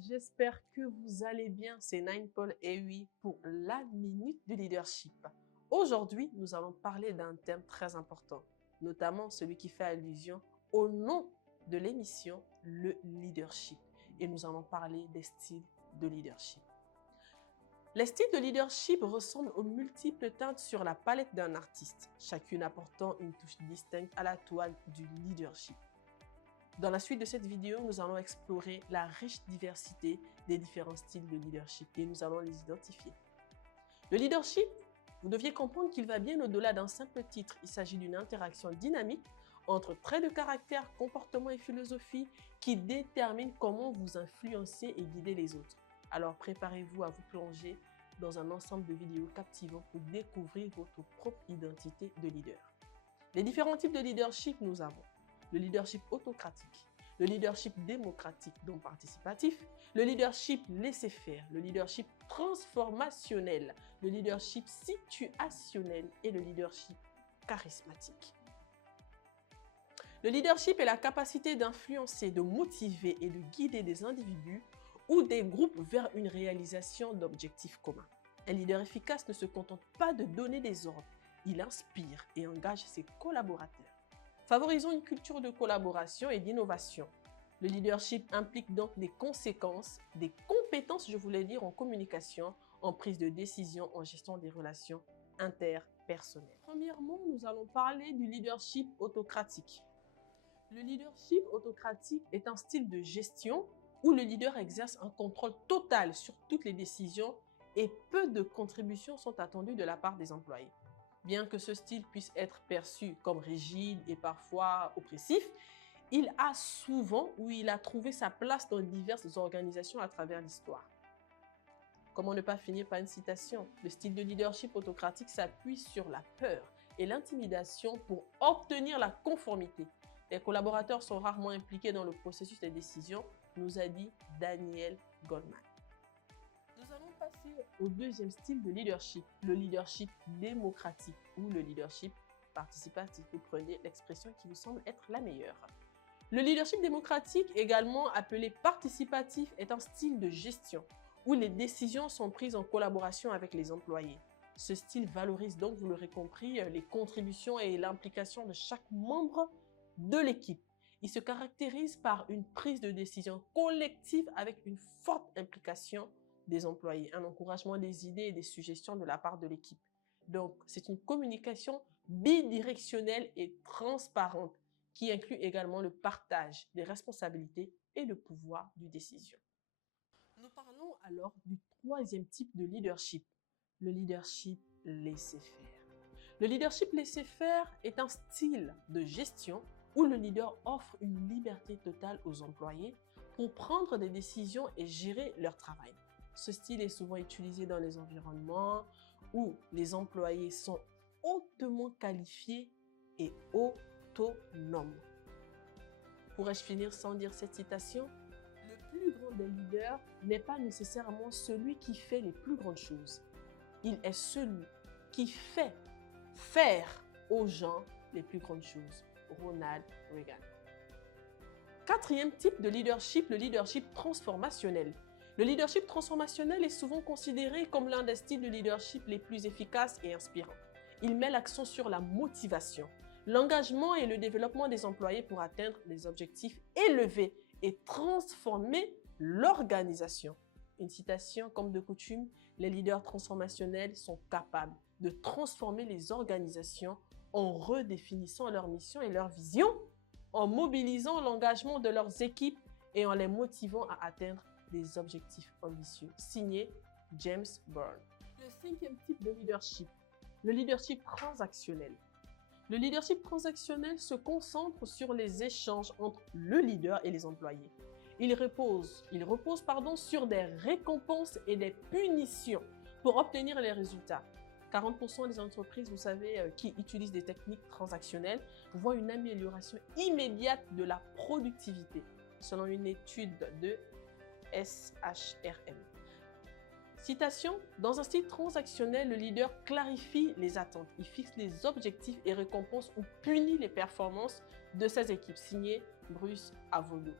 j'espère que vous allez bien. C'est Nine Paul et oui pour la minute du leadership. Aujourd'hui, nous allons parler d'un thème très important, notamment celui qui fait allusion au nom de l'émission, le leadership. Et nous allons parler des styles de leadership. Les styles de leadership ressemblent aux multiples teintes sur la palette d'un artiste, chacune apportant une touche distincte à la toile du leadership. Dans la suite de cette vidéo, nous allons explorer la riche diversité des différents styles de leadership et nous allons les identifier. Le leadership, vous deviez comprendre qu'il va bien au-delà d'un simple titre. Il s'agit d'une interaction dynamique entre traits de caractère, comportement et philosophie qui déterminent comment vous influencez et guidez les autres. Alors préparez-vous à vous plonger dans un ensemble de vidéos captivants pour découvrir votre propre identité de leader. Les différents types de leadership nous avons le leadership autocratique, le leadership démocratique, donc participatif, le leadership laisser-faire, le leadership transformationnel, le leadership situationnel et le leadership charismatique. Le leadership est la capacité d'influencer, de motiver et de guider des individus ou des groupes vers une réalisation d'objectifs communs. Un leader efficace ne se contente pas de donner des ordres, il inspire et engage ses collaborateurs. Favorisons une culture de collaboration et d'innovation. Le leadership implique donc des conséquences, des compétences, je voulais dire, en communication, en prise de décision, en gestion des relations interpersonnelles. Premièrement, nous allons parler du leadership autocratique. Le leadership autocratique est un style de gestion où le leader exerce un contrôle total sur toutes les décisions et peu de contributions sont attendues de la part des employés. Bien que ce style puisse être perçu comme rigide et parfois oppressif, il a souvent ou il a trouvé sa place dans diverses organisations à travers l'histoire. Comment ne pas finir par une citation? Le style de leadership autocratique s'appuie sur la peur et l'intimidation pour obtenir la conformité. Les collaborateurs sont rarement impliqués dans le processus des décisions, nous a dit Daniel Goleman. Nous allons passer au deuxième style de leadership, le leadership démocratique ou le leadership participatif. Vous prenez l'expression qui vous semble être la meilleure. Le leadership démocratique, également appelé participatif, est un style de gestion où les décisions sont prises en collaboration avec les employés. Ce style valorise donc, vous l'aurez compris, les contributions et l'implication de chaque membre de l'équipe. Il se caractérise par une prise de décision collective avec une forte implication des employés, un encouragement des idées et des suggestions de la part de l'équipe. Donc, c'est une communication bidirectionnelle et transparente qui inclut également le partage des responsabilités et le pouvoir de décision. Nous parlons alors du troisième type de leadership, le leadership laisser-faire. Le leadership laisser-faire est un style de gestion où le leader offre une liberté totale aux employés pour prendre des décisions et gérer leur travail. Ce style est souvent utilisé dans les environnements où les employés sont hautement qualifiés et autonomes. Pourrais-je finir sans dire cette citation? Le plus grand des leaders n'est pas nécessairement celui qui fait les plus grandes choses. Il est celui qui fait faire aux gens les plus grandes choses. Ronald Reagan. Quatrième type de leadership, le leadership transformationnel. Le leadership transformationnel est souvent considéré comme l'un des styles de leadership les plus efficaces et inspirants. Il met l'accent sur la motivation, l'engagement et le développement des employés pour atteindre des objectifs élevés et transformer l'organisation. Une citation comme de coutume, les leaders transformationnels sont capables de transformer les organisations en redéfinissant leur mission et leur vision, en mobilisant l'engagement de leurs équipes et en les motivant à atteindre des objectifs ambitieux. Signé James Byrne. Le cinquième type de leadership, le leadership transactionnel. Le leadership transactionnel se concentre sur les échanges entre le leader et les employés. Il repose sur des récompenses et des punitions pour obtenir les résultats. 40% des entreprises, vous savez, qui utilisent des techniques transactionnelles voient une amélioration immédiate de la productivité, selon une étude de SHRM. Citation, dans un style transactionnel, le leader clarifie les attentes, il fixe les objectifs et récompense ou punit les performances de ses équipes. Signé Bruce Avoyo.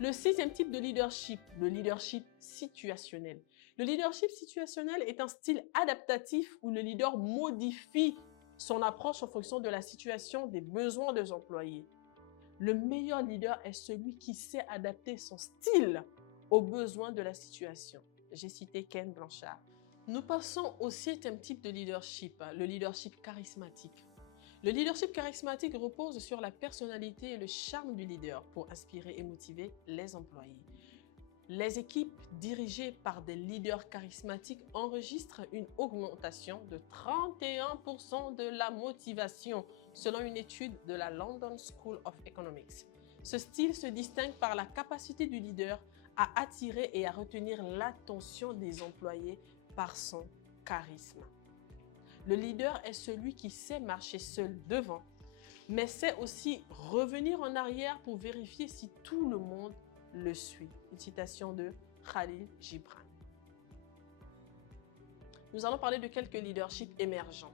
Le sixième type de leadership, le leadership situationnel. Le leadership situationnel est un style adaptatif où le leader modifie son approche en fonction de la situation, des besoins des employés. Le meilleur leader est celui qui sait adapter son style aux besoins de la situation. J'ai cité Ken Blanchard. Nous passons au septième type de leadership, le leadership charismatique. Le leadership charismatique repose sur la personnalité et le charme du leader pour inspirer et motiver les employés. Les équipes dirigées par des leaders charismatiques enregistrent une augmentation de 31% de la motivation, selon une étude de la London School of Economics. Ce style se distingue par la capacité du leader à attirer et à retenir l'attention des employés par son charisme. Le leader est celui qui sait marcher seul devant, mais sait aussi revenir en arrière pour vérifier si tout le monde le suit. Une citation de Khalil Gibran. Nous allons parler de quelques leaderships émergents.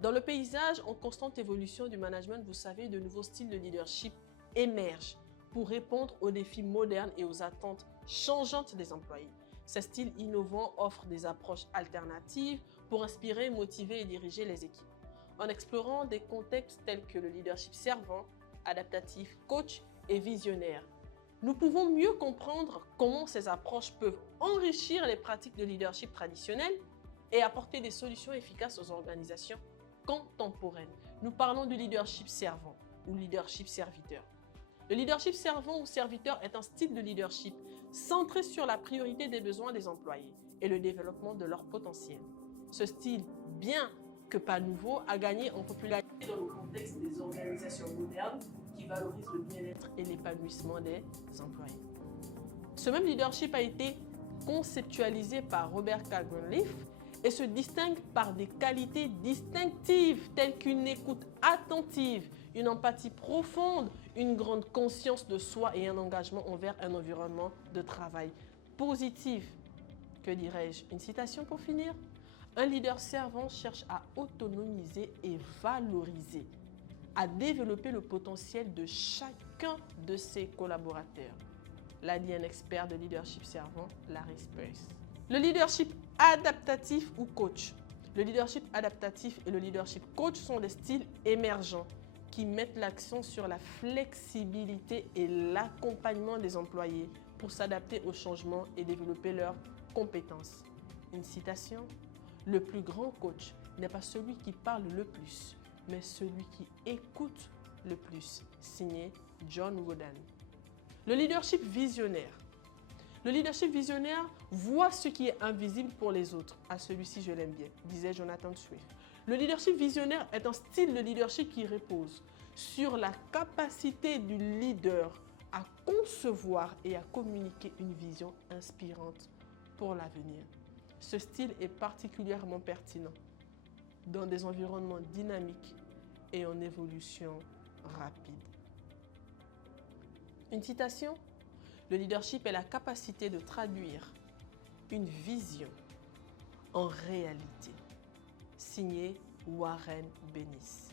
Dans le paysage en constante évolution du management, vous savez, de nouveaux styles de leadership émergent pour répondre aux défis modernes et aux attentes changeantes des employés. Ces styles innovants offrent des approches alternatives pour inspirer, motiver et diriger les équipes. En explorant des contextes tels que le leadership servant, adaptatif, coach et visionnaire, nous pouvons mieux comprendre comment ces approches peuvent enrichir les pratiques de leadership traditionnelles et apporter des solutions efficaces aux organisations contemporaines. Nous parlons du leadership servant ou leadership serviteur. Le leadership servant ou serviteur est un style de leadership centré sur la priorité des besoins des employés et le développement de leur potentiel. Ce style, bien que pas nouveau, a gagné en popularité dans le contexte des organisations modernes qui valorisent le bien-être et l'épanouissement des employés. Ce même leadership a été conceptualisé par Robert Galbraith et se distingue par des qualités distinctives telles qu'une écoute attentive, une empathie profonde, une grande conscience de soi et un engagement envers un environnement de travail positif. Que dirais-je? Une citation pour finir? Un leader servant cherche à autonomiser et valoriser, à développer le potentiel de chacun de ses collaborateurs. L'a dit un expert de leadership servant, Larry Spence. Le leadership adaptatif ou coach. Le leadership adaptatif et le leadership coach sont des styles émergents qui mettent l'accent sur la flexibilité et l'accompagnement des employés pour s'adapter aux changements et développer leurs compétences. Une citation? Le plus grand coach n'est pas celui qui parle le plus, mais celui qui écoute le plus. Signé John Wooden. Le leadership visionnaire. Le leadership visionnaire voit ce qui est invisible pour les autres. À celui-ci, je l'aime bien, disait Jonathan Swift. Le leadership visionnaire est un style de leadership qui repose sur la capacité du leader à concevoir et à communiquer une vision inspirante pour l'avenir. Ce style est particulièrement pertinent dans des environnements dynamiques et en évolution rapide. Une citation? Le leadership est la capacité de traduire une vision en réalité. Signé Warren Bennis.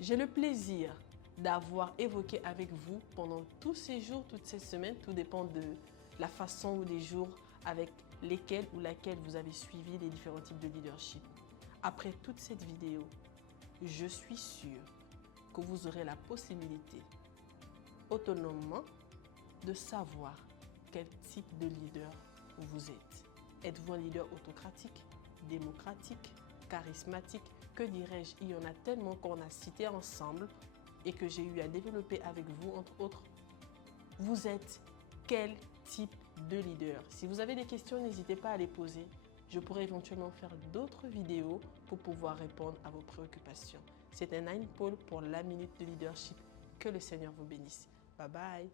J'ai le plaisir d'avoir évoqué avec vous pendant tous ces jours, toutes ces semaines, tout dépend de la façon ou des jours avec lesquels ou laquelle vous avez suivi les différents types de leadership. Après toute cette vidéo, je suis sûre que vous aurez la possibilité autonomement de savoir quel type de leader vous êtes. Êtes-vous un leader autocratique, démocratique, charismatique? Que dirais-je? Il y en a tellement qu'on a cité ensemble et que j'ai eu à développer avec vous, entre autres. Vous êtes quel type de leader? Si vous avez des questions, n'hésitez pas à les poser. Je pourrais éventuellement faire d'autres vidéos pour pouvoir répondre à vos préoccupations. C'était Nine Paul pour la Minute de Leadership. Que le Seigneur vous bénisse. Bye bye.